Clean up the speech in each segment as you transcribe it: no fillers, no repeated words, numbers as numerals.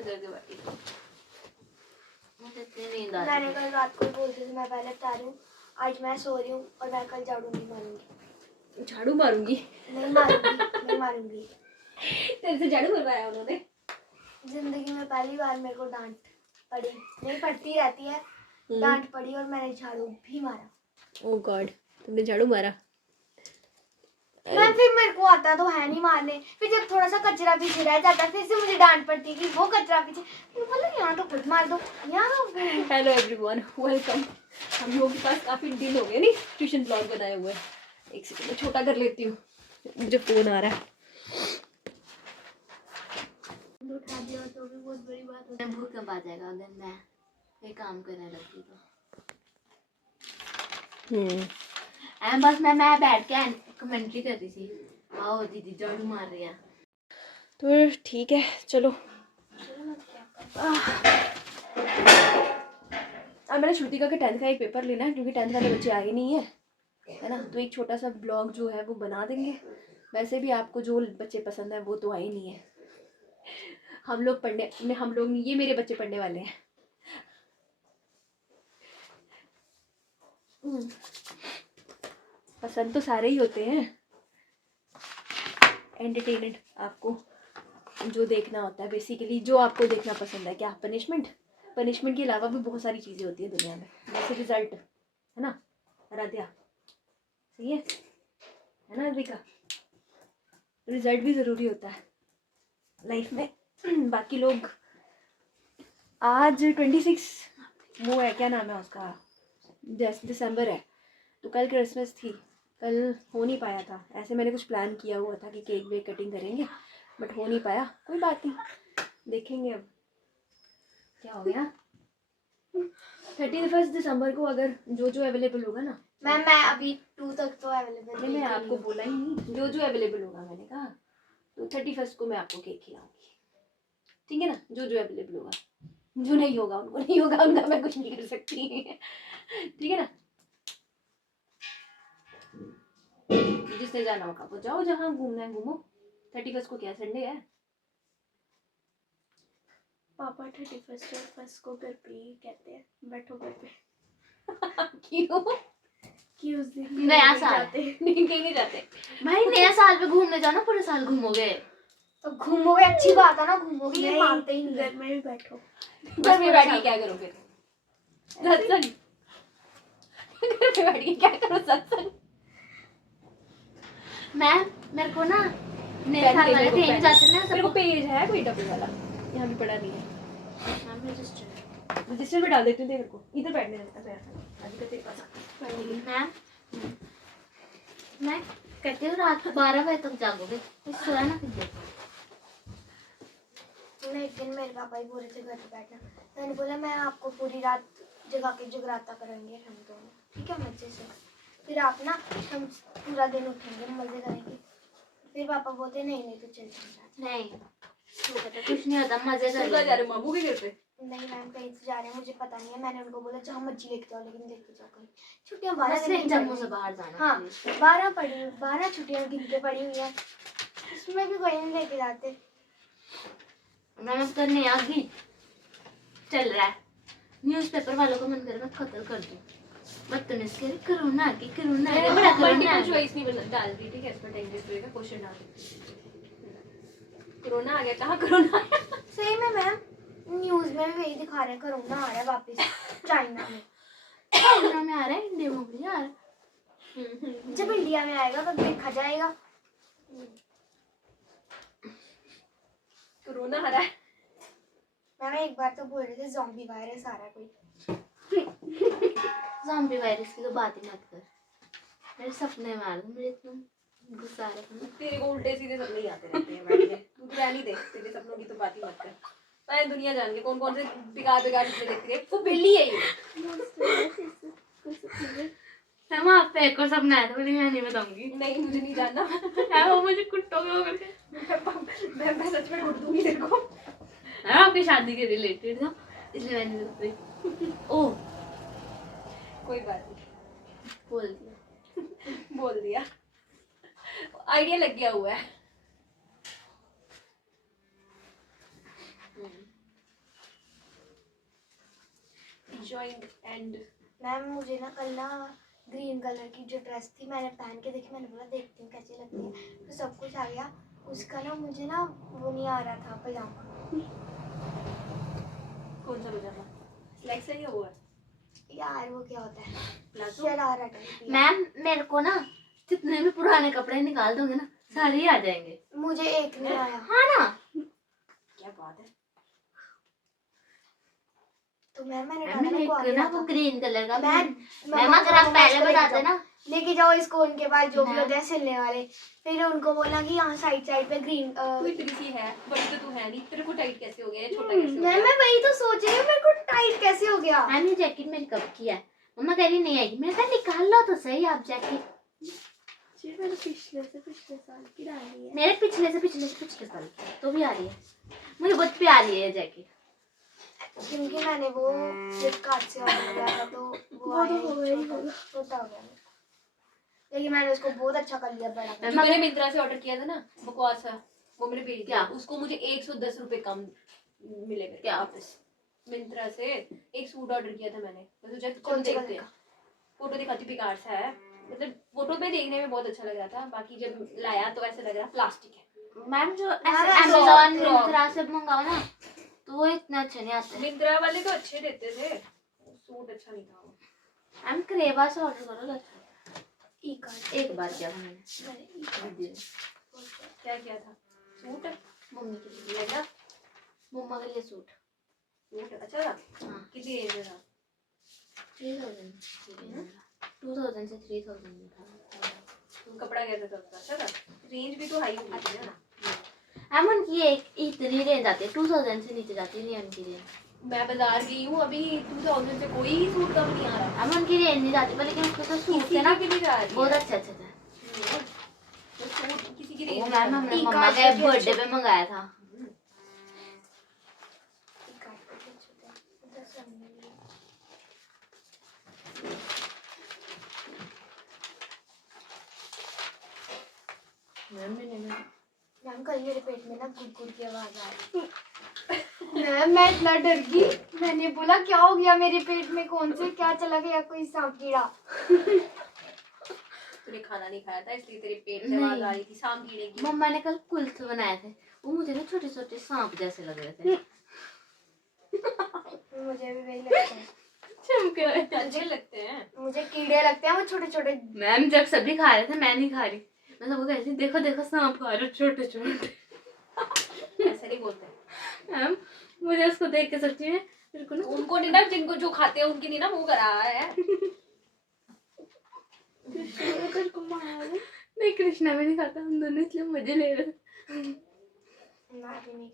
से करके बैठी। मुझे इतनी नींद आ रही मैंने कल रात को बोलते थे मैं पहले बता रही हूँ, आज मैं सो रही हूँ और मैं कल झाड़ू नहीं मारूंगी। झाड़ू मारूंगी? नहीं मारूंगी। तेरे से झाड़ू मरवाया उन्होंने? जिंदगी में पहली बार मेरे को डांट पड़ी, नहीं पड़ती रहती है, डांट पड़ी और मैंने झाड़ू भी मारा। ओह गॉड, तुमने झाड़ू मारा? मैम फिर मेरे को आता तो है नहीं मारने, फिर जब थोड़ा सा कचरा पीछे रह जाता फिर से मुझे डांट पड़ती कि वो कचरा पीछे, मैं बोला यहाँ तो खुद मार दो यहाँ। Hello everyone, welcome. हम लोगों के पास काफी दिन हो गए नहीं ट्यूशन ब्लॉग बनाए हुए। एक सेकंड में छोटा कर लेती हूँ, मुझे फोन आ रहा है। उठा दिया तो भी बहुत बड़ी बात होती मैं भूख कब आ जाएगा अगर मैं ये काम करने लगती तो। बस मैं बैठ के कमेंट्री कर रही थी, आओ दीदी झाड़ू मार रही है। तो ठीक है चलो। अब मैंने श्रुतिका के 10th का एक पेपर लेना है क्योंकि 10th वाले बच्चे आए नहीं है ना, तो एक छोटा सा ब्लॉग जो है वो बना देंगे। वैसे भी आपको जो बच्चे पसंद है वो तो आए नहीं है। हम लोग ये मेरे बच्चे पढ़ने वाले हैं। पसंद तो सारे ही होते हैं, एंटरटेनमेंट आपको जो देखना होता है बेसिकली, जो आपको देखना पसंद है। क्या पनिशमेंट के अलावा भी बहुत सारी चीज़ें होती है दुनिया में, जैसे रिजल्ट, है ना आराध्या? सही है ना अद्विका? रिजल्ट भी ज़रूरी होता है लाइफ में। बाकी लोग आज 26 वो है, क्या नाम है उसका, 10 दिसंबर है, तो कल क्रिसमस थी, कल हो नहीं पाया था। ऐसे मैंने कुछ प्लान किया हुआ था कि केक वेक कटिंग करेंगे, बट हो नहीं पाया। कोई बात नहीं, देखेंगे अब क्या हो गया। 31 दिसंबर को अगर जो अवेलेबल होगा ना। मैम मैं अभी 2 तक तो अवेलेबल नहीं, मैं आपको बोला ही नहीं, जो अवेलेबल होगा मैंने कहा। तो 31 को मैं आपको केक खिलाऊंगी, ठीक है ना? जो अवेलेबल होगा, जो नहीं होगा उनको नहीं होगा, उनका मैं कुछ नहीं कर सकती, ठीक है ना? जिसने जाना होगा वो जाओ, जहाँ घूमना है घूमो। 31 को क्या संडे है? पापा 31 और 1 को घर पे ही कहते हैं बैठो घर पे। क्यों? कि उस दिन नया साल नहीं जाते भाई, नया साल पे घूमने जाना, पूरे साल घूमोगे तो घूमोगे, अच्छी बात है ना, घूमोगे, ये मानते ही नहीं। घर में भी बैठो, घर में बैठ के क्या करोगे? सत्संग। घर में बैठ के क्या करो? सत्संग। मेरे को ना नए साल वाले पेज आते ना, मेरे को पेज है कोई डबल वाला, यहाँ भी पड़ा नहीं है। रजिस्टर में डाल देती हूँ, मेरे को इधर बैठने देता है अभी तो तेरे पास। मैं कहती हूँ रात को 12 बजे तक जागोगे, सोया ना फिर। एक दिन मेरे पापा ही बोल रहे थे घर पे बैठना, मैंने बोला मैं आपको पूरी रात जगा के जगराता करेंगे हम दोनों, ठीक है मजे से। फिर आप ना हम पूरा दिन उठेंगे, मजे करेंगे। फिर पापा बोलते नहीं तो चल जाना। नहीं कुछ नहीं होता, मजे कर जा रहे मामू के घर पे। नहीं मैम कहीं से जा रहे हैं, मुझे पता नहीं है। मैंने उनको बोला जहाँ मर्जी लेके जाओ, लेकिन लेके जाओ कहीं। छुट्टियाँ 12 दिन जम्मू से बाहर जाना। हाँ 12 छुट्टियाँ गिन के पड़ी हुई है, इसमें भी कोई नहीं लेके जाते। मेहनत करने आ गई, चल रहा है। न्यूज़पेपर वालों को मन करे मैं कत्ल कर दूं, बदतमीज के कोरोना आ गया, बड़ा कोरोना चॉइस नहीं डाल दी, ठीक है? इस पर टेंशन का क्वेश्चन डाल दी, कोरोना आ गया, कहाँ कोरोना आया? सही में मैम न्यूज़ में भी वही दिखा रहे हैं, कोरोना आ रहा है वापस चाइना में। चाइना में आ रहा है, इंडिया में भी आ रहा है। जब इंडिया में आएगा तब देखा जाएगा। कोरोना आ रहा है। मैम एक बार तो बोल रहे थे ज़ॉम्बी वायरस आ रहा है कोई। ज़ॉम्बी वायरस की तो बात ही मत कर, मेरे सपने में आ रहा है, मुझे इतना गुस्सा आ रहा है। तेरे को उल्टे सीधे सपने ही आते रहते हैं बैठ के, तू तो रहने दे, तेरे सपनों की तो बात ही मत कर। मैं दुनिया जान के कौन से बेकार सपने देखती है, वो बिल्ली है ये। मैं आप पे एक और सपना आया था, मैं नहीं बताऊंगी। नहीं मुझे नहीं जानना है, वो मुझे कुट्टोगे वो करके, मैं सच में कुट दूंगी तेरे को। मैं आपकी शादी के रिलेटेड था, इसलिए मैंने नहीं बताई। ओह कोई बात नहीं, बोल दिया आइडिया लग गया हुआ है। जॉइंट एंड मैम मुझे ना कल ना ग्रीन कलर की जो ड्रेस थी मैंने पहन के देखी, मैंने बोला देखती हूँ कैसी लगती है, तो सब कुछ आ गया। उसका ना मुझे ना वो नहीं आ रहा था पजामा। कौन सा पजामा? स्लैक्स है या वो है? यार वो क्या होता है, प्लाजो? शरारा टाइप। मैम मेरे को ना जितने भी पुराने कपड़े निकाल दोगे ना सारे ही आ जाएंगे। मुझे एक नहीं आया। हाँ ना, क्या बात है। तो मैम मैंने मैम डाला, मेरे को आ एक ना गया वो था। ग्रीन कलर का मैम मैम अगर आप पहले बताते ना। लेके जाओ इसको उनके पास जो भी मैम। होते हैं सिलने वाले। फिर उनको बोला कि यहाँ साइड साइड पे ग्रीन। तू इतनी सी है, बड़ी तो तू है नहीं, तेरे को टाइट कैसे हो गया? ये छोटा कैसे हो मैम गया? मैं वही तो सोच रही हूँ, मेरे को टाइट कैसे हो गया। मैम ये जैकेट मेरी कब की है? मम्मा कह रही नहीं आएगी, मैंने कहा निकाल लो तो सही आप जैकेट। मैंने पिछले साल की डाली है। मेरे पिछले से पिछले साल की तो भी आ रही है, मुझे बहुत प्यारी है ये जैकेट। क्योंकि मैंने वो फ्लिपकार्ट से ऑर्डर किया था तो वो आया ही छोटा हो गया। लेकिन मैंने उसको बहुत अच्छा कर लिया, बड़ा कर जो मैंने मिंत्रा से ऑर्डर किया था ना बकवास है, वो मैंने भेज दिया। क्या? उसको मुझे 110 रुपए कम मिले मेरे क्या? वापस। मिंत्रा से एक सूट ऑर्डर किया था मैंने, तो सोचा कौन से देखते कलर हैं। का? फोटो दिखाती बेकार सा है, मतलब फोटो पे देखने में बहुत अच्छा लग रहा था, बाकी जब लाया तो ऐसा लग रहा प्लास्टिक है। मैम जो मैम, अमेज़न फ्रॉक। मिंत्रा से मंगाओ ना तो वो इतना अच्छा नहीं आता। मिंत्रा वाले तो अच्छे देते थे, सूट अच्छा नहीं था वो। मैम क्रेवा से ऑर्डर करो तो अच्छा। ई-कार्ड एक बार किया था मैंने। मैंने ई-कार्ड क्या किया था? सूट? मम्मी के लिए, लहंगा? मम्मा के लिए सूट। सूट अच्छा था? हाँ कितनी रेंज में था? 3000 2000 से 3000 में था। कपड़ा कैसा था उसका? अच्छा था? रेंज भी तो हाई होगी थी ना। मैम उनकी एक इतनी रेंज आती है, 2000 से नीचे जाती नहीं है उनकी रेंज। मैं बाजार गई हूँ अभी, 2000 से कोई सूट कम नहीं आ रहा। मैम उनकी रेंज नहीं जाती पर लेकिन उसके तो सूट किसी थे ना की भी नहीं जा रही बहुत है। अच्छे अच्छे थे। तो सूट किसी की वो रेंज मैम हमने ई-कार्ड मम्मा पे के भी बर्थडे अच्छे पे मंगाया था। ई-कार्ड पे भी अच्छे थे। 10 रंग में भी। मैम कल मेरे पेट में ना गुड़ की आवाज आ रही। मैं इतना डर गई, मैंने बोला क्या हो गया मेरे पेट में, कौन से क्या चला गया, कोई सांप कीड़ा। तूने खाना नहीं खाया था इसलिए तेरे पेट से आवाज आ रही थी सांप कीड़े की। मम्मा ने कल कुल्थ बनाए थे, वो मुझे ना छोटे छोटे सांप जैसे लग रहे थे। मुझे भी वही लगता है, चमके रहे थे। अच्छे लगते हैं। मुझे कीड़े लगते हैं वो छोटे छोटे। मैम जब सभी खा रहे थे मैं नहीं खा रही, मैं सबको कह रही थी देखो देखो सांप खा रहे छोटे छोटे। ऐसे नहीं बोलते। मैम मुझे उसको देख के सच्ची में मेरे को ना उनको नहीं ना, जिनको जो खाते हैं उनकी नहीं ना मुंह करा है। नहीं कृष्णा भी नहीं खाता, हम दोनों इसलिए मजे ले रहे थे। मैं भी नहीं।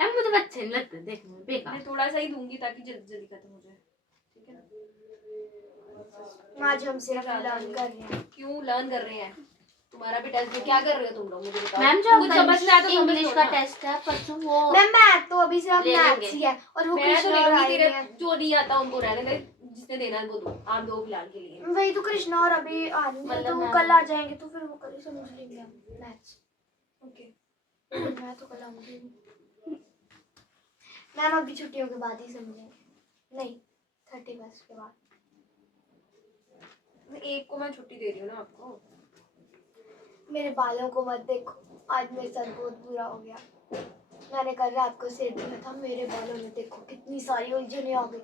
मैम मुझे अच्छे नहीं लगते देखने में, बेकार। मैं थोड़ा सा ही दूंगी ताकि जल्दी जल्दी खत्म हो जाए, ठीक है ना? आज हम सिर्फ लर्न कर रहे हैं। क्यों लर्न कर रहे हैं? तुम्हारा भी टेस्ट है, क्या कर रहे हो तुम लोग मुझे बताओ। मैम जो कुछ समझ में आया तो समझ इंग्लिश लो का ना। टेस्ट है परसों वो मैम मैथ तो अभी सिर्फ ले मैथ्स लेंगे। ही है और वो मैं तो कृष्णा ले और लूंगी, आई तेरे है। जो नहीं आता उनको रहने दे, जिसने देना है वो दो, आप दो फिलहाल के लिए। वही तो कृष्णा और अभी आ रही है, मतलब तो वो मैम- कल आ जाएंगे तो फिर वो कल ही समझ लेंगे हम मैथ्स। ओके मैं तो कल आऊंगी नहीं। मैम अभी छुट्टियों के बाद ही समझेंगे, नहीं 31 के बाद। एक को मैं छुट्टी दे रही हूँ ना आपको। मेरे बालों को मत देखो, आज मेरे साथ बहुत बुरा हो गया। मैंने कल रात को सिर धोया था, मेरे बालों में देखो कितनी सारी उलझने आ गई।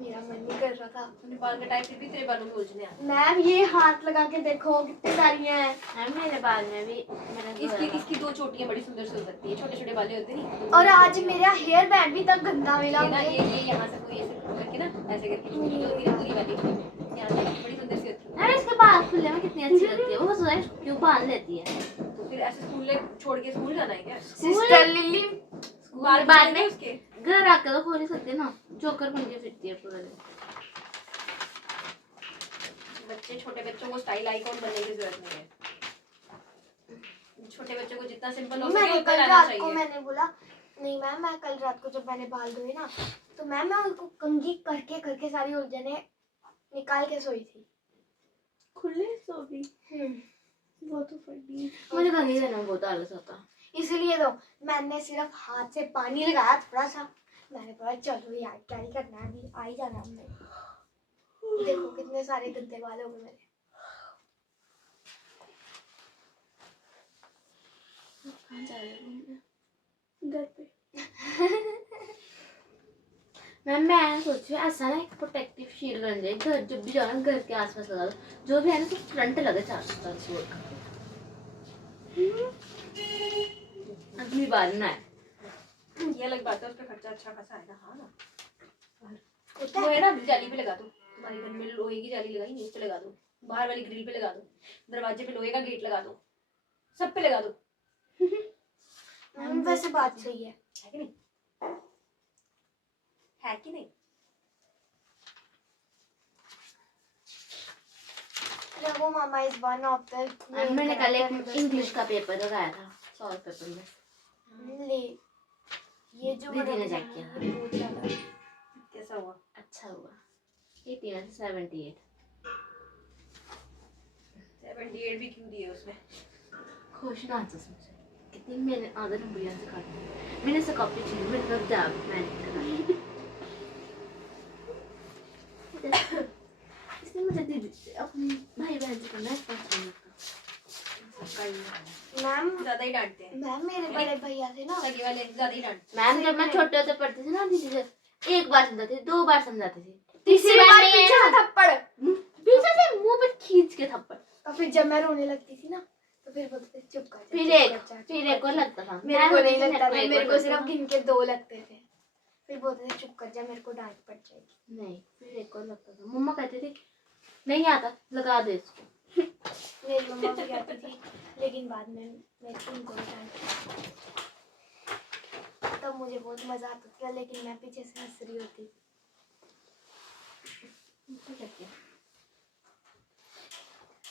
मेरा मन नहीं कर रहा था। तूने बाल कटाए फिर भी तेरे बालों में उलझने आ गए। मैम ये हाथ लगा के देखो कितनी सारी हैं। मैम मेरे बाल में भी मैंने इसकी दो चोटियां बड़ी सुंदर से हो सकती है, छोटे छोटे बाल होते नहीं। और आज मेरा हेयर बैंड भी तक गंदा मिला ये ना मुझे। ये यहाँ से पूरी ऐसे करके ना, ऐसे करके चोटी जो होती है ना पूरी वाली, यहाँ से बड़ी सुंदर सी होती है। मैम इसके बाल खुलने में कितनी अच्छी लगती है, वो सोचा क्यों बांध लेती है। तो फिर ऐसे स्कूल छोड़ के स्कूल जाना है क्या? सिस्टर लिली बाल बाद में उसके घर आकर तो खोल ही सकते हैं ना, जोकर बन के फिरती है पूरा दिन। बच्चे, छोटे बच्चों को स्टाइल आइकॉन बनने की जरूरत नहीं है। छोटे बच्चों को जितना सिंपल हो सके मैंने उतना कल रहना रात को चाहिए। मैंने बोला नहीं मैम, मैं कल रात को जब मैंने बाल धोए ना तो मैम मैं उनको कंघी करके करके सारी उलझने निकाल के सोई थी। खुले सो भी वो तो फटी। मुझे कंघी देने में बहुत आलस आता। इसलिए तो मैंने सिर्फ हाथ से पानी लगाया थोड़ा सा, मैंने बोला चलो यार क्या ही करना है, अभी आ ही जाना हमने। देखो कितने सारे गंदे बाल हो गए मेरे। कहाँ जा रहे हो? घर पे। मैं सोच रही हूँ ऐसा ना एक प्रोटेक्टिव शील्ड बन जाए घर, जब भी जाओ ना घर के आसपास लगा दो, जो भी है ना तो फ्रंट लगे चारों तरफ का। अगली बार ना है। ये अलग बात है, उस पर खर्चा अच्छा खासा आएगा। हाँ ना, होता वो है है ना, जाली पे लगा दो। तुम्हारे घर में लोहे की जाली लगाई नहीं, उस पे लगा दो। बाहर वाली ग्रिल पे लगा दो। दरवाजे पे लोहे का गेट लगा दो। सब पे लगा दो। वैसे बात सही है। है कि नहीं? है कि नहीं? रघु मामा इज वन ऑफ द मैंने कल एक इंग्लिश का पेपर लगाया था, सॉल्व पेपर में। ले ये जो दीदी ने चेक किया था। ये बहुत ज्यादा कैसा हुआ? अच्छा हुआ। 80 में से 78। 78 भी क्यों दिए उसने? खुश ना था मुझे कितनी मैंने आधा नंबर यहाँ से काटा। मैंने से कॉपी चाहिए, मैंने कब जा मैंने इसने मुझे दीदी से अपनी भाई बहन से करना है 5 मिनट का। मैम ज्यादा ही डांटते हैं। मैम मेरे बड़े भैया थे ना, सगे वाले ज्यादा ही डांटते मैम जब मैं छोटे होते पढ़ती थी ना दीदी से, एक बार समझाती थी, 2 बार समझाती थी, तीसरी बार पीछे से थप्पड़, पीछे से मुंह पे खींच के थप्पड़। और फिर जब मैं रोने लगती थी ना तो फिर बोलते थे चुप कर जा, फिर एक और लगता था। मेरे को नहीं लगता था, एक मेरे और को लगता सिर्फ था। गिन के 2 लगते थे। फिर बोलते थे चुप कर जा, मेरे को डांट पड़ जाएगी। नहीं, फिर एक और लगता था। मम्मा कहती थी नहीं आता, लगा दे इसको। मेरी मम्मा भी कहती थी, लेकिन बाद में मेरे को उनको भी डांट, तब मुझे बहुत मजा आता था, लेकिन मैं पीछे से हंस रही होती थी।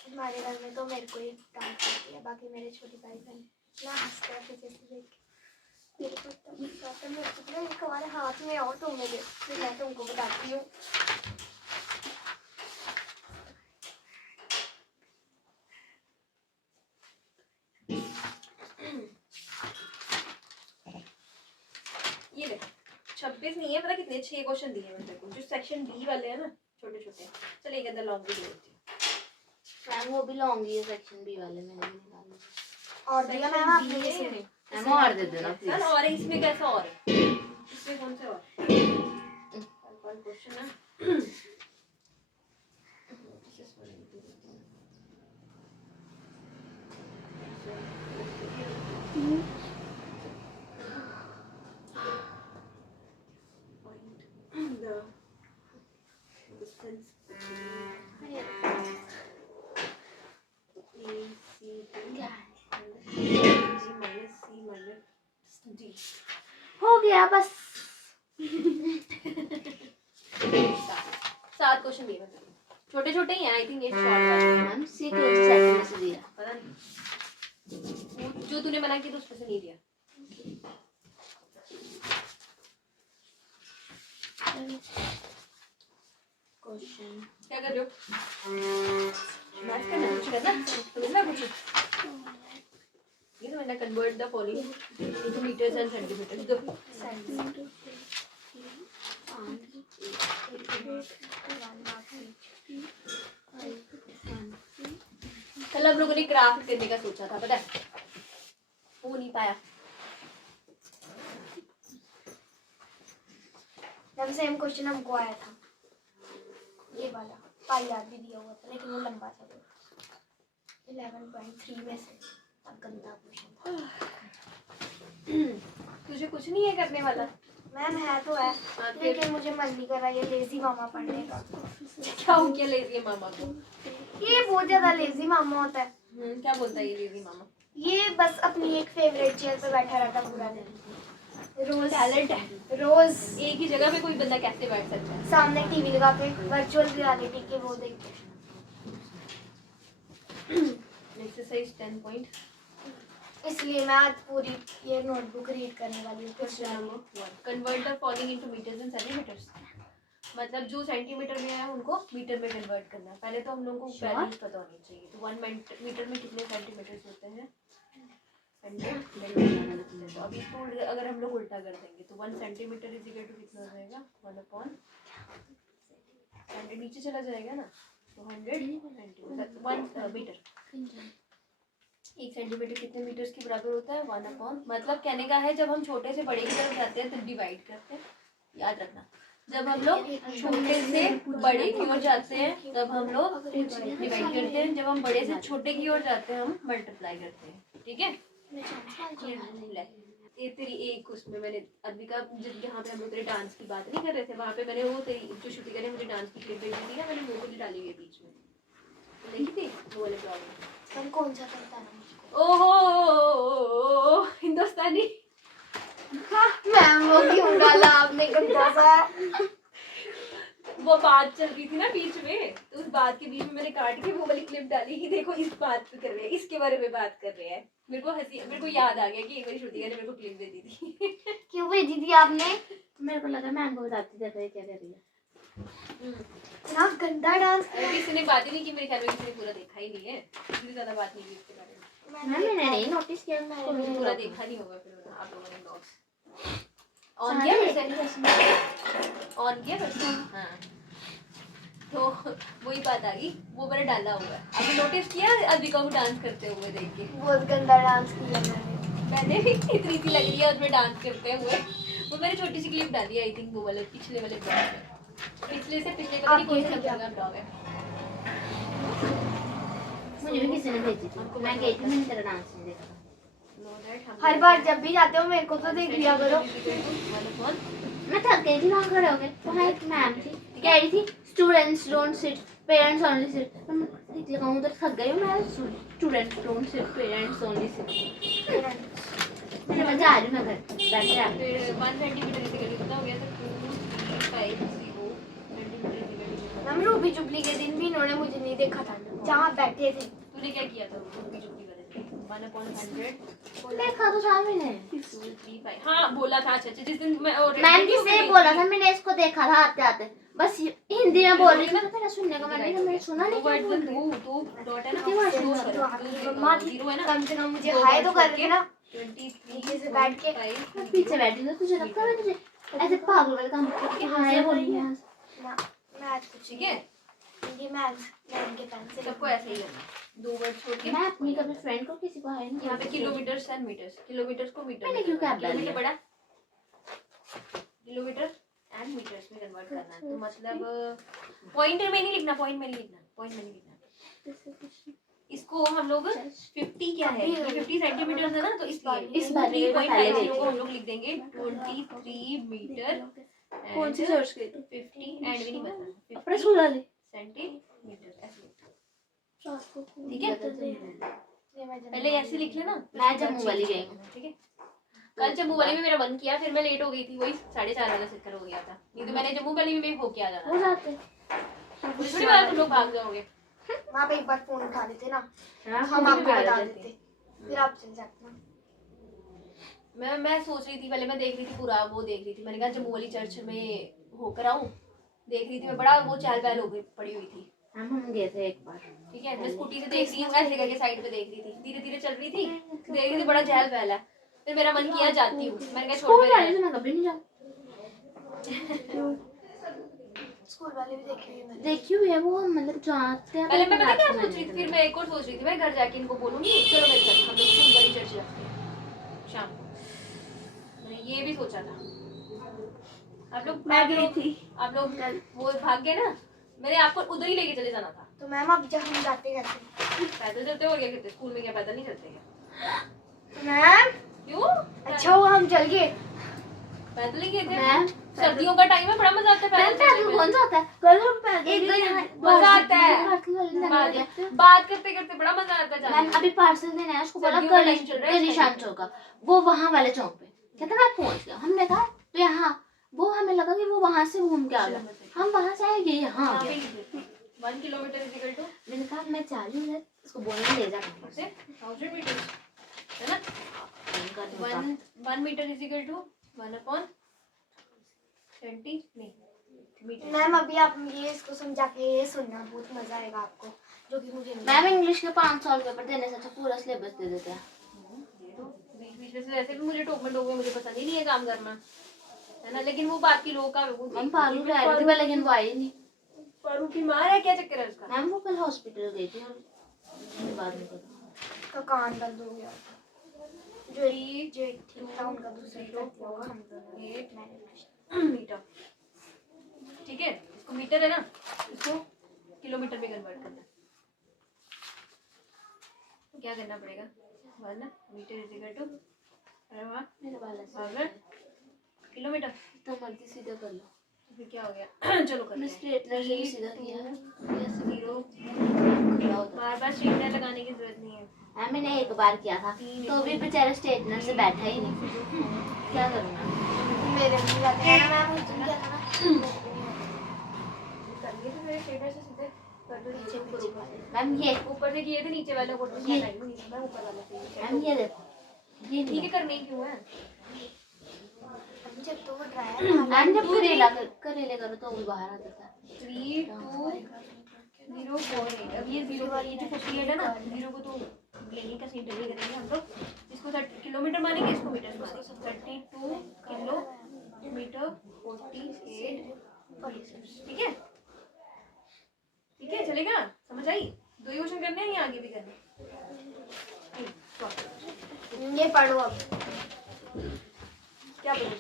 हमारे घर में तो मेरे को ही डांट पड़ती है, बाकी मेरे छोटे भाई बहन ना हंसते हैं पीछे से देख के। मेरे को इतना गुस्सा आता है, मेरे को बोला एक हमारे हाथ में आओ तुम मेरे, फिर मैं तुमको बताती हूँ। ये देख 26 नहीं है, पता कितने 6 क्वेश्चन दिए हैं मेरे को, जो सेक्शन बी वाले हैं ना, छोटे छोटे। चल एक अंदर लॉन्ग भी दे देती हूँ। मैम वो भी लॉन्ग है सेक्शन बी वाले, मैंने भी निकाले। और दिया मैम आपने ये किसी नहीं। मैम और दे देना सर प्लीज। और है, इसमें कैसा और है? इसमें कौन से और? कौन क्वेश्चन है? The distance between A, C, D, G minus C minus D. हो गया बस। 7 क्वेश्चन दिए मैंने, छोटे छोटे ही हैं। आई थिंक ये शॉर्ट वाले हैं। मैम सी के सेक्शन में से दिया। पता नहीं, वो जो तूने मना किया तो उसमें से नहीं दिया। क्वेश्चन क्या कर रहे हो? मैथ करना है, कुछ करना समझना कुछ। ये समझना, convert the following into metres and centimetres. दो कल हम लोगों ने क्राफ्ट करने का सोचा था, पता है, हो नहीं पाया। मैम सेम क्वेश्चन हमको आया था, ये वाला पाई याद भी दिया हुआ था, लेकिन वो लंबा था। 11.3 में से और गंदा क्वेश्चन था। तुझे कुछ नहीं है करने वाला? मैम है तो है, लेकिन मुझे मन नहीं कर रहा ये लेजी मामा पढ़ने का। क्या हो गया लेजी मामा को? ये बहुत ज्यादा लेजी मामा होता है। क्या बोलता है ये लेजी मामा? ये बस अपनी एक फेवरेट चेयर पे बैठा रहता पूरा दिन, रोज टैलेंट है। रोज एक ही जगह पे कोई बंदा कैसे बैठ सकता है? सामने टीवी लगा के वर्चुअल रियलिटी के वो देखते हैं। Exercise 10 point. इसलिए मैं आज पूरी ये नोटबुक रीड करने वाली हूँ। Question number 1, convert the following into metres and centimetres. मतलब जो सेंटीमीटर में है उनको मीटर में कन्वर्ट करना है। पहले तो हम लोगों को वैल्यूज पता होनी चाहिए। तो 1 मीटर में कितने सेंटीमीटर्स होते हैं? 100 तो अभी इसको अगर हम लोग उल्टा कर देंगे तो 1 सेंटीमीटर इज इक्वल टू कितना हो जाएगा 1/100 नीचे चला जाएगा ना तो 100 सेंटीमीटर 1 मीटर 1 सेंटीमीटर कितने मीटर्स के बराबर होता है 1/, मतलब कहने का है जब हम छोटे से बड़े की तरफ जाते हैं तब डिवाइड करते हैं, याद रखना जब हम लोग छोटे से बड़े की ओर जाते हैं तब हम लोग डिवाइड करते हैं, जब हम बड़े से छोटे की ओर जाते हैं हम मल्टीप्लाई करते हैं, ठीक है। ये तेरी एक उसमें मैंने अद्विका जहाँ पे हम लोग तेरे डांस की बात नहीं कर रहे थे वहाँ पे मैंने वो तेरी जो श्रुतिका ने मुझे डांस की क्लिप भेजी थी ना, मैंने वो भी डाली हुई है बीच में, तो देखी थी वो वाले ब्लॉग में। हम कौन सा करता है मुझको? ओहो हिंदुस्तानी मैम वो क्यों डाला आपने गंदा सा? वो बात चल रही थी ना बीच में, तो उस बात के बीच में मैंने काट के वो वाली क्लिप डाली कि देखो इस बात पे कर रहे हैं, इसके बारे में बात कर रहे हैं। मेरे को याद आ गया कि एक बार श्रुतिका ने मेरे को क्लिप दे दी थी। क्यों भेजी थी आपने? मेरे को लगा मैम को बताती देखो ये क्या कर रही है। इतना गंदा डांस किया। किसी ने बात ही नहीं की, मेरे ख्याल में किसी ने पूरा देखा ही नहीं है, किसी ने ज्यादा बात नहीं की इसके बारे में। मैम मैंने नहीं नोटिस किया। मैंने पूरा देखा नहीं होगा फिर आप लोगों ने ब्लॉग्स ऑन किया वैसे ऑन किया वैसे हाँ, तो वही बात आ गई, वो मैंने डाला हुआ है। आपने नोटिस किया अद्विका को डांस करते हुए देख के? बहुत गंदा डांस किया मैंने भी इतनी सी लग रही है उसमें डांस करते हुए, वो मैंने छोटी सी क्लिप डाली आई थिंक वो वाले पिछले वाले ब्लॉग में, पिछले से पिछले पता नहीं कौन सा नंबर का ब्लॉग है। मुझे भी किसी ने भेजी थी, मैं गई थी, मैंने तेरा डांस नहीं देखा। हर बार जब भी जाते हो मेरे को तो देख लिया करो। मैं थक गई थी वहाँ खड़े हो गए, वहाँ एक मैम थी कह रही थी students don't sit parents only sit, देख लगा उधर थक गई हूँ मैं, students don't sit parents only sit. मैं जा रही हूँ मैं घर बैठ जा। फिर 1 सेंटीमीटर इसी कितना हो गया था 250 सेंटीमीटर। मैम रूबी जुबली के दिन भी इन्होंने मुझे नहीं देखा था जहाँ बैठे थे। तूने क्या किया था रूबी जुबली वाले दिन? 1/100 देखा तो था मैंने, 2 3 5 हाँ बोला था। अच्छा जिस दिन मैं और मैम किसने बोला था, मैंने इसको देखा था आते आते, बस हिंदी में बोल रही थी, तो मेरा सुनने का मन नहीं, मैंने सुना नहीं क्या बोल रही। दो डॉट है ना, जीरो है ना, कम से कम मुझे हाय तो कर देना। 23 नीचे से बैठ के मैं पीछे बैठी हूँ, तुझे लगता है मुझे ऐसे पागल वाले काम करके हाय बोल रही है। मैं आज कुछ ठीक है, ये मैं इनके पेन से सबको ऐसे ही करना, 2 वर्ड छोड़ के। मैं अपनी कभी फ्रेंड को किसी को हाय नहीं यहाँ पे किलोमीटर्स एंड मीटर्स, किलोमीटर्स को मीटर मैंने क्यों कैप डाली किलोमीटर है? बड़ा किलोमीटर एंड मीटर्स में कन्वर्ट करना है, तो मतलब पॉइंट में नहीं लिखना, पॉइंट में नहीं लिखना, पॉइंट में नहीं लिखना। इसको हम लोग 50 क्या है, ये 50 सेंटीमीटर है ना, तो इसलिए इस बार ये 3.5 को हम लोग लिख देंगे 23 मीटर कौन सी सर्च की 50 एंड भी नहीं बता अपने स्कूल वाले सेंटीमीटर ऐसे ठीक है। पहले मैं ऐसे लिख लेना। मैं जम्मू वाली गई हूँ। ठीक है, कल जम्मू वाली में मेरा मन किया, फिर मैं लेट हो गई थी, वही 4:30 वाला चक्कर हो गया था, नहीं तो मैंने जम्मू वाली में होके आ जाना हो जाते थोड़ी बार तुम लोग भाग जाओगे। वहाँ पे एक बार फोन उठा लेते ना, हाँ, हम खुद ही आपको बता बता देते। देते, फिर आप चल जाते ना। मैं सोच रही थी, पहले मैं देख रही थी पूरा वो देख रही थी, मैंने कहा जम्मू वाली चर्च में होकर आऊँ, देख रही थी मैं, बड़ा वो चहल पहल हो गई पड़ी हुई थी। हम गए थे एक बार, ठीक है, मैं स्कूटी से देख रही हूँ, ऐसे करके साइड पे देख रही थी, धीरे धीरे चल रही थी, देख रही थी बड़ा चहल पहल है, फिर मेरा मन किया जाती हूँ, मैंने कहा छोड़ स्कूल वाले मेरे तो मैं कभी नहीं जाऊँ। स्कूल वाले भी देखे हुए मैंने। देखी हुई है वो, मतलब जाते हैं। पहले मैं पता क्या सोच रही थी, फिर मैं एक और सोच रही थी, मैं घर जाके इनको बोलूंगी चलो मेरे साथ हम लोग स्कूल वाली चर्च जाते हैं शाम को, मैंने ये भी सोचा था। आप लोग आप लोग वो भाग गए ना, मैंने आपको उधर ही लेके चले जाना था। तो मैम अब जब हम जाते कैसे? पैदल चलते हो क्या करते, स्कूल में क्या पैदल नहीं चलते क्या? तो मैम क्यों? अच्छा हुआ हम चल गए। पैदल ही गए थे, मैम सर्दियों का टाइम है, बड़ा मजा आता है पैदल चलने पैदल में। कौन जाता है? कल हम पैदल एक गए दिन हैं, मजा आता है। बात करते करते बड़ा मजा आता है जाने मैम में। अभी पार्सल देना है, उसको बोला सर्दियों का गली टाइम चल रहा है, निशान चौक का, वो वहाँ वाले चौक पे, कहता मैं पहुँच गया, हमने कहा तो यहाँ, वो हमें लगा कि वो वहाँ से घूम के आ गया, हम वहाँ से आएंगे यहाँ आ गए। 1 किलोमीटर इज इक्वल टू मैंने कहा मैं जा रही हूँ, उसको बोलने ले जा 1000 मीटर है ना, 1 मीटर इज इक्वल टू 1/20 नहीं मीटर। मैम अभी आप ये इसको समझा के ये सुनना, बहुत मजा आएगा आपको, जो कि मुझे नहीं। मैम इंग्लिश के 500 पेपर देने से अच्छा पूरा सिलेबस दे देते हैं। दे दो। टीचर से वैसे भी मुझे टोकने मुझे पसंद ही नहीं है काम करना, है ना, लेकिन वो बाकी लोगों का वो मैम पारू कह रही थी मैं, लेकिन वो आई नहीं। पारू की मार है, क्या चक्कर है उसका? मैम वो कल हॉस्पिटल गई थी और बाद में पता। का कान बंद हो गया, जो एक ठीक था उनका दूसरा ही कर दिया होगा, हम दोनों ने। 8 मीटर, ठीक है, इसको मीटर है ना, इसको किलोमीटर में कन्वर्ट करना है। क्या करना पड़ेगा? 1 मीटर इज इक्वल टू, अरे वाह, मेरे वाला अगर किलोमीटर, तो मर्जी सीधा कर लो। फिर क्या हो गया? चलो करते मैं हैं। स्ट्रेटनर से भी सीधा किया है। 0, खुला होता बार बार स्ट्रेटनर लगाने की जरूरत नहीं है। मैम मैंने एक बार किया था तो भी बेचारा स्ट्रेटनर से बैठा ही नहीं। क्या करूँ मैं? मेरे भी जाते हैं ना, मैं उस दिन किया था ना, कर लिए थे मेरे स्ट्रेटनर से सीधे कर दो नीचे ऊपर। मैम ये ऊपर से किए थे, नीचे वाले को ये। मैं ऊपर वाले से मैम ये देखो, ये ठीक नहीं है, करने ही क्यों है? जब तो वो ड्राई मैम जब करेले करो तो वो बाहर आ जाता है। 3, 2, 0, 4, 8। अब ये 0 ये जो 58 है ना, 0 को तो लेने का सेंटर नहीं करेंगे हम लोग, इसको 30 किलोमीटर मानेंगे, इसको मीटर मानेंगे। 32 किलोमीटर 48, ठीक है, ठीक है, चलेगा? समझ आई? 2 ही क्वेश्चन करने हैं या आगे भी करने हैं? ये पढ़ो अब, क्या बोलूँ?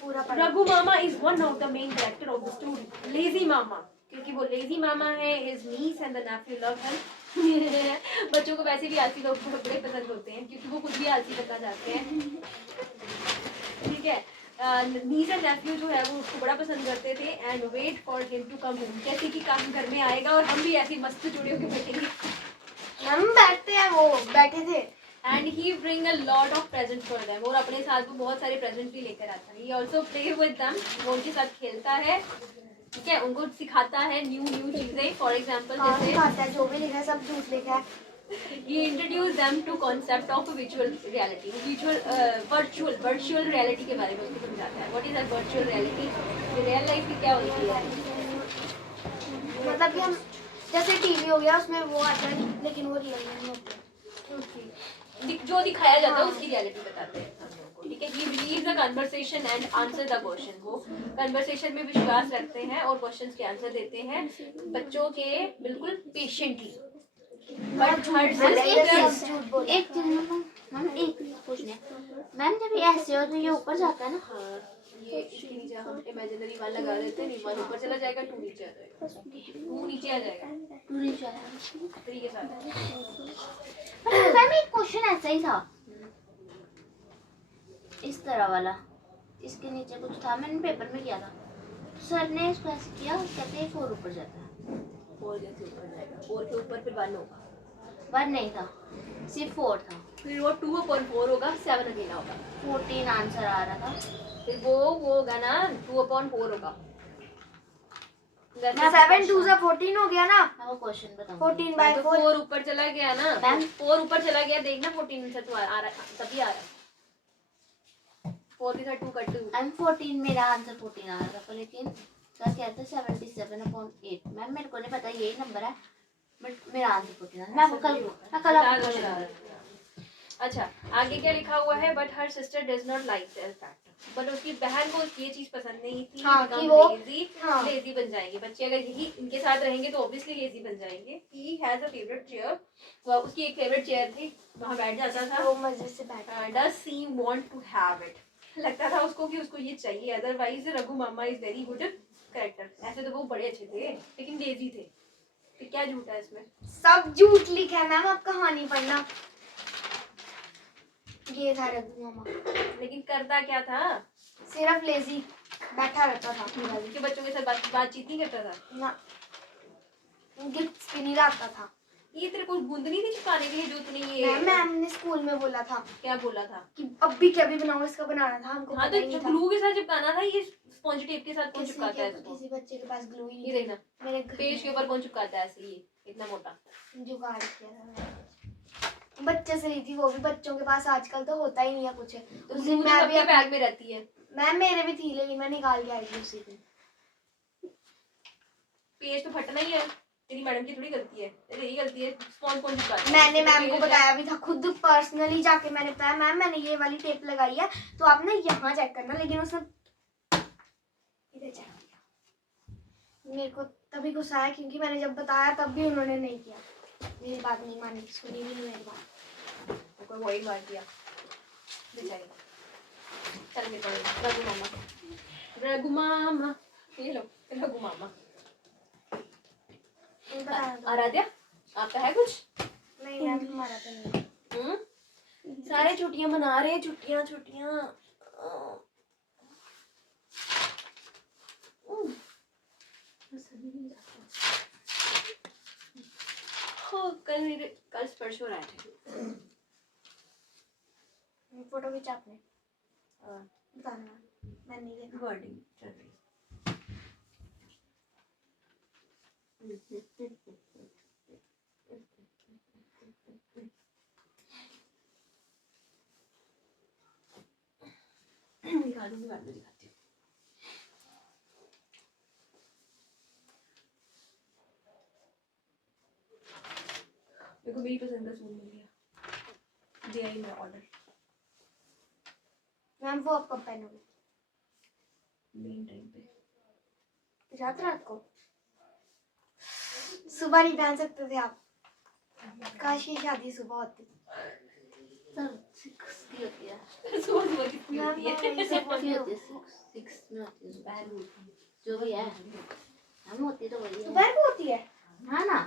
पूरा पढ़ो। रघु मामा is one of the main character of the story. Lazy मामा, क्योंकि वो लेजी मामा है, his niece and the nephew love him. बच्चों को वैसे भी आलसी लोग बड़े पसंद होते हैं, क्योंकि वो खुद भी आलसी बनना चाहते हैं, ठीक है। नीस एंड नेफ्यू जो है वो उसको बड़ा पसंद करते थे, and wait for him to come home, जैसे कि काम घर में आएगा और हम भी ऐसी मस्त जुड़े होकर बैठेंगे, हम बैठते हैं, वो बैठे थे। And he bring a lot of present for them, और अपने साथ वो बहुत सारे प्रेजेंट भी लेकर आता है। He also play with them, वो उनके साथ खेलता है, ठीक है, उनको सिखाता है न्यू चीजें। फॉर एग्जाम्पल कहाँ जैसे सिखाता है, जो भी लिखा है सब झूठ लिखा है। he introduced them to concept of virtual reality, virtual reality के बारे में उसको समझाता है। What is a virtual reality? Real life में क्या होती है? मतलब कि हम जैसे टीवी हो गया उसमें वो आता है, लेकिन वो रियल नहीं होता। जो दिखाया जाता है उसकी रियलिटी बताते हैं हम लोगों को, ठीक है। He believes the conversation and answer the question, वो कन्वर्सेशन में विश्वास रखते हैं और क्वेश्चंस के आंसर देते हैं बच्चों के बिल्कुल पेशेंटली। बट हर एक चीज मैम एक चीज पूछनी है मैम, जब ये ऐसे हो तो ये ऊपर जाता है ना? हाँ, ये इसके नीचे हम इमेजिनरी वन लगा देते हैं, 1 ऊपर चला जाएगा, 2 नीचे आ जाएगा, 2 नीचे आ जाएगा, पूरी जाएगा 3 के साथ। मैम एक क्वेश्चन ऐसा ही था, इस तरह वाला, इसके नीचे कुछ था, मैंने पेपर में किया था, सर ने इसको ऐसे किया, कहते हैं 4 ऊपर जाता है। 4 कैसे ऊपर जाएगा? 4 के ऊपर फिर 1 होगा, 1 नहीं था, सिर्फ 4 था, फिर वो 2/4 होगा, 7 अकेला होगा, 14 आंसर आ रहा था। फिर वो होगा ना 2/4 होगा। 7 2 से 14 हो गया ना, मैं वो क्वेश्चन बताऊंगी। 14/4। 4 ऊपर चला गया ना, मैम 4 ऊपर चला गया, देखना 14 से तो आ रहा है, तभी आ रहा है। 4 के साथ 2 कट टू, मैम 14 मेरा आंसर 14 आ रहा था, लेकिन क्या कहते हैं 77/8। मैम मेरे को नहीं पता यही नंबर है, बट मेरा आंसर 14 आ रहा है। मैं कल आपको क्वेश्चन दूंगी। अच्छा, आगे क्या लिखा हुआ है? But her sister does not like self fact, but उसकी बहन को ये चीज पसंद नहीं थी, हाँ, कि वो लेजी बन जाएंगे बच्चे अगर यही इनके साथ रहेंगे तो ऑब्वियसली लेजी बन जाएंगे। He has a favourite chair, उसकी एक फेवरेट चेयर थी, वहाँ बैठ जाता था। वो मजे से बैठा। Does she want to have it, लगता था उसको कि उसको ये चाहिए, otherwise Raghu mama is very good character. ऐसे तो वो बड़े अच्छे थे लेकिन लेजी थे, तो क्या झूठा है इसमें? सब झूठ लिखा है मैम, आप कहानी पढ़ना। ये था रघु मामा, लेकिन करता क्या था? सिर्फ लेजी बैठा रहता था, के बच्चों के साथ बातचीत नहीं करता था ना गिफ्ट भी नहीं लाता था। ये तेरे को बूंद नहीं थी चिपकाने के लिए जो तूने ये मैम ने स्कूल में बोला था क्या बोला था कि अब भी क्या भी बनाओ, इसका बनाना था हमको। हाँ, पता तो ही नहीं था। ग्लू के साथ चिपकाना था, ये स्पॉन्ज टेप के साथ कौन किसी चिपकाता है इसको? किसी बच्चे के पास ग्लू ही ये नहीं देखना, था। मेरे घर पेज के ऊपर कौन चिपकाता है ऐसे, ये इतना मोटा जुगाड़ किया था मैंने। बच्चे से ली थी, वो भी बच्चों के पास आजकल तो होता ही नहीं है कुछ। तो उस दिन ग्लू मैं तो भी सबके बैग में रहती है, मैम मेरे भी थी, लेकिन मैं निकाल के आई थी उसी दिन। पेज तो फटना ही है। तेरी मैडम की थोड़ी गलती है, तेरी गलती है। कौन कौन सी बात मैंने मैम को बताया भी था, खुद पर्सनली जाके मैंने बताया मैम मैंने ये वाली टेप लगाई है तो आप ना यहाँ चेक करना, लेकिन उसने इधर चेक किया। मेरे को तभी गुस्सा आया क्योंकि मैंने जब बताया तब भी उन्होंने नहीं किया, मेरी बात नहीं मानी, सुनी भी नहीं मेरी बात। कोई वही मार दिया बेचारी। चल निकल रघु मामा, रघु मामा, ये लो रघु मामा। नहीं बताया तो। आराध्या आपका है कुछ? नहीं मैम हमारा तो नहीं। सारे छुट्टियां मना रहे हैं, छुट्टियां छुट्टियां। कल स्पर्श हो रहा है। फोटो खींचा आपने? बताना, मैं नहीं देखा। रिकॉर्डिंग चल रही दिखा दूंगी, बाद में दिखाती हूँ। मेरे को मेरी पसंद का सूट मिल गया, दिया ही मैं ऑर्डर। मैम वो आप कब पहनोगे? मेन टाइम पे रात रात को? सुबह नहीं पहन सकते थे आप? काश ये शादी सुबह होती। सब 6 की होती है। सुबह सुबह कितनी मैम होती है? मैं वही सब बोल 6 रही की हूँ। होती है, 6 में होती है सुबह। जो भी है मैम होती तो वही है। दोपहर को होती है? हाँ ना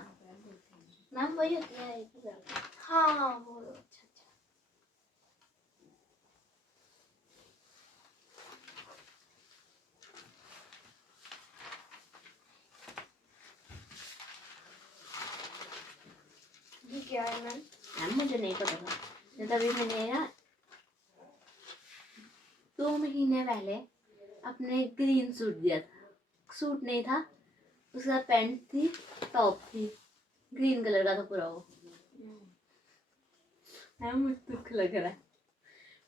मैम वही होती है। हाँ हाँ वो अच्छा अच्छा। ये क्या है मैम? मैम मुझे नहीं पता था, नहीं तभी मैंने ना 2 महीने पहले अपने ग्रीन सूट दिया था। सूट नहीं था, उसके साथ पैंट थी, टॉप थी, ग्रीन कलर का था पूरा वो। मैम मुझे दुख लग रहा है,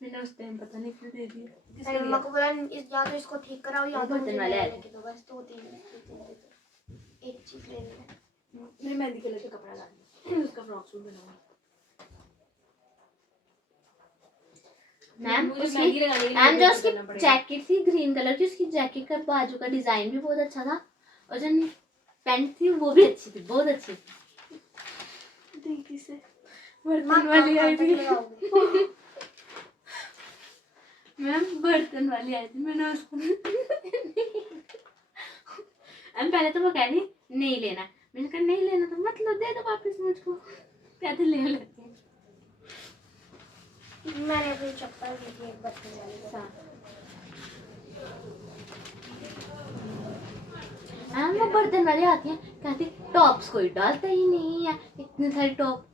मैंने उस टाइम पता नहीं क्यों दे दिया। मैंने मम्मा को बोला या तो इसको ठीक कराओ या वो तो बर्तन मुझे वाले नया आए थे। लेके दो, बस दो तीन एक चीज लेनी है। मेरे मेहंदी कलर का कपड़ा डाल उसका फ्रॉक सूट बनाऊंगी। मैम मुझे उसकी मेहंदी लगाने के लिए मैम जो मेकअप उसकी करना पड़ेगा। जैकेट थी ग्रीन कलर की, उसकी जैकेट का बाजू का डिजाइन भी बहुत अच्छा था, और जो पैंट थी वो भी अच्छी थी, बहुत अच्छी। देखी से बर्तन वाली आई थी। मैम बर्तन वाली आई थी, मैंने उसको मैम पहले तो वो कह रही नहीं लेना, मैंने कहा नहीं लेना तो मत लो, दे दो वापस मुझको, कहते ले लेते हैं। मैंने अपनी चप्पल ली थी एक बर्तन वाली के साथ। मैम वो बर्तन वाली आती है, कहती टॉप्स कोई डालता ही नहीं है, इतने सारे टॉप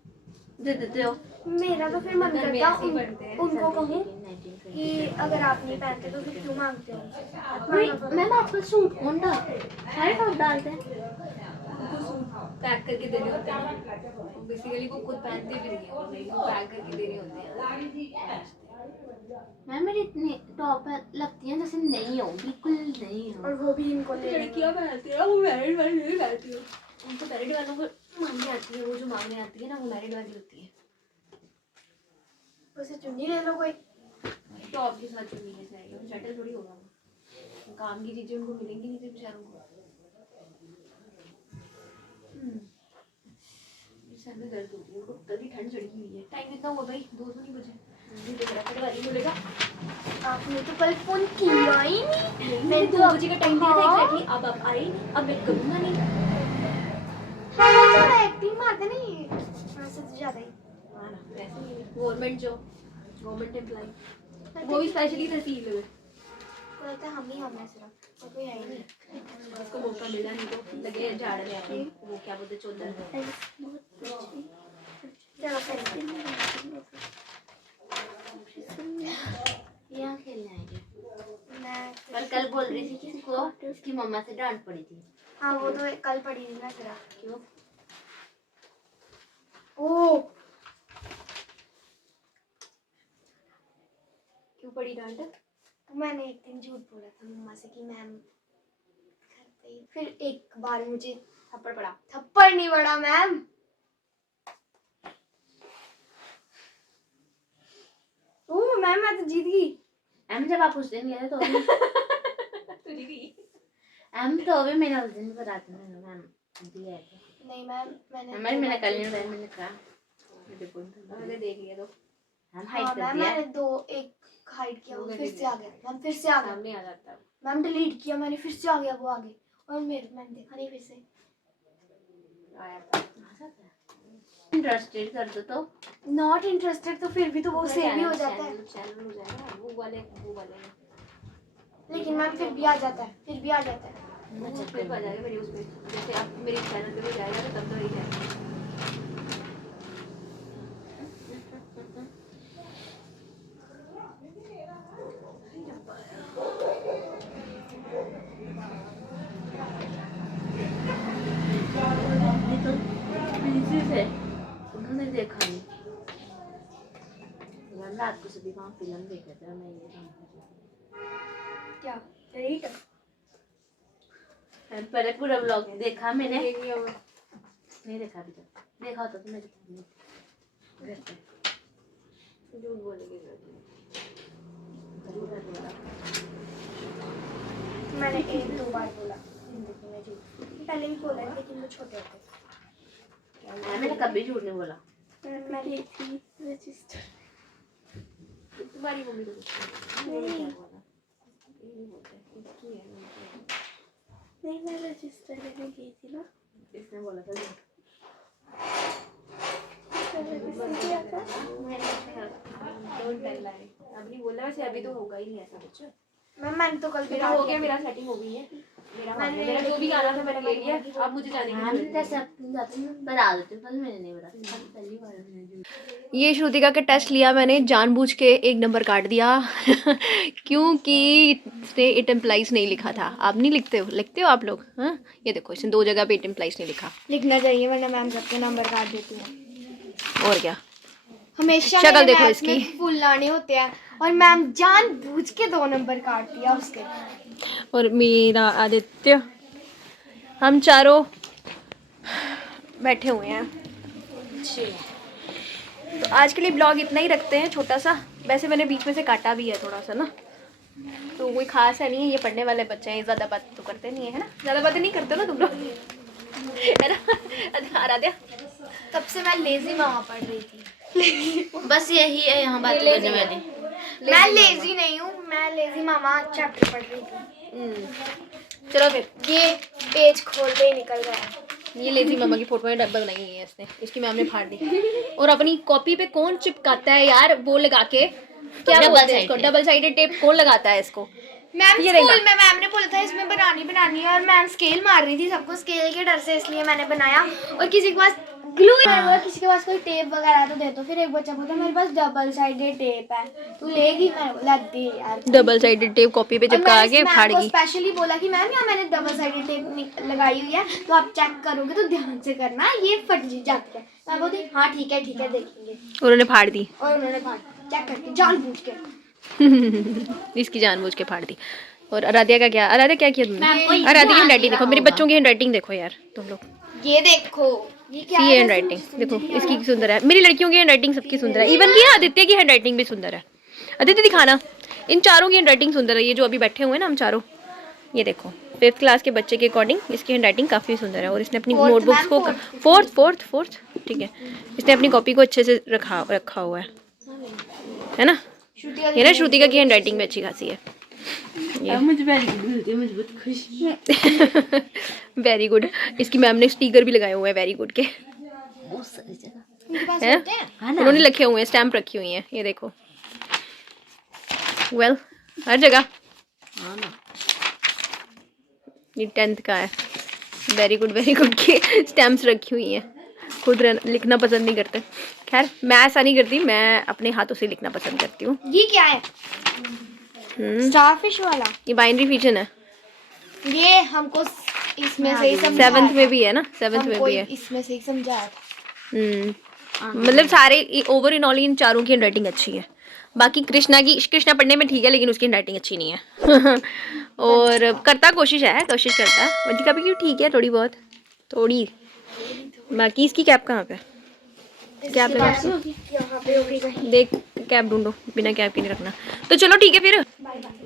दे देते हो। मेरा तो फिर मन घर में करता ऐसे ही बनते हैं। उनको कहूँ कि अगर आप नहीं पहनते तो फिर क्यों मांगते हो उनसे? कोई मैम आजकल सूट कौन डालते हैं, सारे टॉप डालते हैं। उनको सूट पैक करके देने होते हैं, बेसिकली वो खुद पहनते भी नहीं है, वो पैक करके देने होते हैं। मैम मेरी इतनी टॉप लगती है जैसे नहीं हो, बिल्कुल नहीं हो। और वो भी इनको ले लड़कियां पहनती है, वो मैरिड वाली नहीं पहनती हो। उनको मैरिड वालों को मांगने आती है, वो जो मांगने आती है ना वो मैरिड वाली होती है। उसे चुन्नी ले लो कोई। टॉप के साथ चुन्नी कैसे आएगी, वो शटल थोड़ी होगा वो। काम की चीजें उनको मिलेंगी नहीं, बेचारों को। सर में दर्द होती है, उनको तभी ठंड चढ़ी हुई है। टाइम कितना हुआ भाई? 2 तो नहीं बजे। पटवारी बोलेगा आपने तो कल फोन किया ही नहीं। मैंने 2 बजे का टाइम दिया था एग्जैक्टली, अब आप आए नहीं, अब मैं करूँगा नहीं। हाँ एक्टिंग मारते नहीं वैसे तो ज्यादा ही। हाँ ना, वैसे ही गवर्नमेंट जॉब, गवर्नमेंट एम्प्लॉय, वो भी स्पेशली तहसील में। कहते हम ही हमें सिर्फ और कोई है ही नहीं। उसको मौका मिला नहीं तो लगे झाड़ने आने, वो क्या बोलते चोदर। चलो फिर यहाँ खेलने आएंगे। मैं कल बोल रही थी किसी को, इसकी मम्मा से डांट पड़ी थी। हाँ वो तो कल पड़ी थी ना फिर। क्यों? ओ क्यों पड़ी डांट? मैंने एक दिन झूठ बोला था मम्मा से कि मैम घर ही। फिर एक बार मुझे थप्पड़ पड़ा। थप्पड़ नहीं पड़ा मैम, ओह मैम मैं तो जीत गई। मैम जब आप उस दिन गए थे तो भी तुझे भी मैम तो भी मैंने उस दिन बताते हैं मैम दिया थे। नहीं मैम मैंने कल नहीं बताया, मैंने कहा मैंने देख लिया तो मैम हाँ हाइड कर मैम दिया। मैंने एक हाइड किया, वो फिर से आ गया मैम, फिर से आ गया सामने आ जाता है। मैम, डिलीट किया मैंने, फिर से आ गया वो आगे, और मैंने देखा नहीं फिर से। आया था। इंटरेस्टेड कर दो तो नॉट इंटरेस्टेड तो फिर भी तो वो सेव ही हो जाता है, चैनल हो जाएगा वो वाले में। लेकिन मैम फिर भी आ जाता है, फिर भी आ जाता है। अच्छा फिर आ जाएगा मेरी उसमें, जैसे आप मेरे चैनल पे भी जाएगा तो तब तो वही जाएगा। उन्होंने देखा नहीं। मैम रात को सभी वहाँ फिल्म देख रहे थे, मैं ये काम कर रही थी। क्या रीट? मैम पहले पूरा व्लॉग देखा मैंने, देख लिया वो। नहीं देखा अभी तक, देखा होता तो मैं घर पे झूठ बोलेगी जरूर बोला। मैंने एक दो बार बोला जिंदगी में झूठ, पहले भी बोला है लेकिन वो छोटे होते। मैंने कभी झूठ नहीं बोला। मैं गई थी रजिस्टर, तुम्हारी मम्मी को नहीं इसकी है नहीं मैं रजिस्टर लेने गई थी ना, इसने बोला था झूठ। किया था। Don't tell lie. अभी बोला वैसे, अभी तो होगा ही नहीं ऐसा कुछ। मैंने तो कल मेरा हो गया, मेरा सेटिंग हो गई है। मेरा जो भी गाना था मैंने ले लिया, अब मुझे जाने की मैम जैसे अपनी जाती हूँ बता देती हूँ, कल मैंने नहीं बताया, पहली बार मैंने झूठ। ये श्रुतिका के टेस्ट लिया मैंने, जानबूझ के एक नंबर काट दिया क्योंकि इसने इट इम्प्लाइज नहीं लिखा था। आप नहीं लिखते हो आप लोग? हाँ ये देखो, इसने 2 जगह पे इट इम्प्लाइज नहीं लिखा। लिखना चाहिए वरना मैम सबके नंबर काट देती है। और क्या, हमेशा शक्ल मेरे देखो मैथ इसकी। में फुल लाने होते हैं और मैम जानबूझ के 2 नंबर काट दिया उसके। और मेरा आदित्य, हम चारों बैठे हुए हैं। तो आज के लिए ब्लॉग इतना ही रखते हैं, छोटा सा। वैसे मैंने बीच में से काटा भी है थोड़ा सा ना, तो कोई खास है नहीं है। ये पढ़ने वाले बच्चे हैं, ज़्यादा बात तो करते नहीं है ना, ज़्यादा बातें नहीं करते ना तुम लोग, है ना आराध्या? तब से मैं लेजी मामा पढ़ रही थी। बस यही है यहाँ बात करने वाली। मैं लेजी नहीं हूँ, मैं लेजी मामा चैप्टर पढ़ रही थी। चलो फिर, ये पेज खोलते ही निकल गया। ये लेजी मम्मा की फोटो में डब्बा बनाई हुई है इसने, इसकी मैम ने फाड़ दी। और अपनी कॉपी पे कौन चिपकाता है यार वो लगा के, क्या बोलते हैं इसको, डबल साइडेड टेप कौन लगाता है इसको? मैम ये स्कूल देखना। में मैम ने बोला था इसमें बनानी है और मैम स्केल मार रही थी सबको स्केल के डर से, इसलिए मैंने बनाया। और किसी के पास ग्लू है, किसी के पास कोई टेप वगैरह तो दे दो। फिर एक बच्चा बोलता मेरे पास डबल साइडेड टेप है, तू लेगी? मैं बोला दे यार। डबल साइडेड टेप कॉपी पे चिपका के फाड़ गई। स्पेशली बोला कि मैम यहाँ मैंने डबल साइडेड टेप लगाई हुई है, तो आप चेक करोगे तो ध्यान से करना, ये फट जाती है। मैं बोलती हाँ ठीक है देखेंगे। उन्होंने फाड़ दी। और उन्होंने फाड़ चेक करके जानबूझ के। इसकी जानबूझ के फाड़ दी। और आराध्या का क्या? आराध्या क्या किया तुमने? कोई आराध्या की ध्यान हैंडराइटिंग नहीं देखो, रखा मेरी होगा। बच्चों की हैंडराइटिंग देखो यार तुम लोग। ये देखो ये क्या सी है? हैंडराइटिंग देखो, इसकी सुंदर है। मेरी लड़कियों की हैंडराइटिंग सबकी सुंदर है, इवन की आदित्य की हैंडराइटिंग भी सुंदर है। आदित्य दिखाना, इन चारों की हैंडराइटिंग सुंदर है। ये जो अभी बैठे हुए हैं ना हम चारों, ये देखो 5th क्लास के बच्चे के अकॉर्डिंग इसकी हैंडराइटिंग काफ़ी सुंदर है। और इसने अपनी Fourth, नोटबुक्स ma'am, को फोर्थ ठीक है, इसने अपनी कॉपी को अच्छे से रखा हुआ है ना? ये ना श्रुतिका की हैंडराइटिंग भी अच्छी खासी है। मुझे वेरी गुड मिलती है, मुझे बहुत खुश। Very good. इसकी मैम ने स्टिकर भी लगाए हुए हैं वेरी गुड के, बहुत सारी जगह उनके पास है? होते हैं। हाँ ना। उन्होंने लिखे हुए हैं, स्टैम्प रखी हुई है, ये देखो। वेल हर जगह। हाँ ना। ये 10th का है। वेरी गुड की स्टैम्प्स रखी हुई हैं। खुद लिखना पसंद नहीं करते। खैर मैं ऐसा नहीं करती, मैं अपने हाथों से लिखना पसंद करती हूँ। ये क्या है? स्टारफिश वाला। ये बाइनरी फीचर है। ये हमको इसमें से ही समझाया 7th में भी है ना, 7th में हमको भी है। इसमें से ही समझाया था। मतलब सारे ओवर इन ऑल इन चारों की हैंडराइटिंग अच्छी है। बाकी कृष्णा पढ़ने में ठीक है, लेकिन उसकी हैंडराइटिंग अच्छी नहीं है। और करता कोशिश करता है वही कभी क्यों ठीक है थोड़ी बहुत थोड़ी। बाकी इसकी कैप कहाँ पे कैप लगा यहाँ पे होगी कहीं। देख कैप ढूंढो बिना कैप के नहीं रखना। तो चलो ठीक है फिर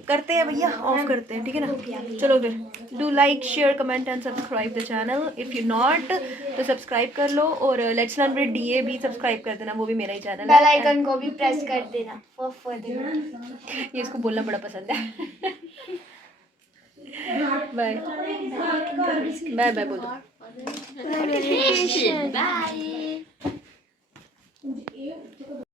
करते हैं भैया ऑफ करते हैं ठीक है ना। चलो फिर do like share comment and subscribe the channel if you not तो सब्सक्राइब कर लो और लेट्स लर्न विद डीए भी सब्सक्राइब कर देना वो भी मेरा ही चैनल बेल है। आइकन को भी प्रेस कर देना फॉर फर्दर। ये इसको बोलना बड़ा पसंद है। बाय बाय बाय बोल दो। Bye.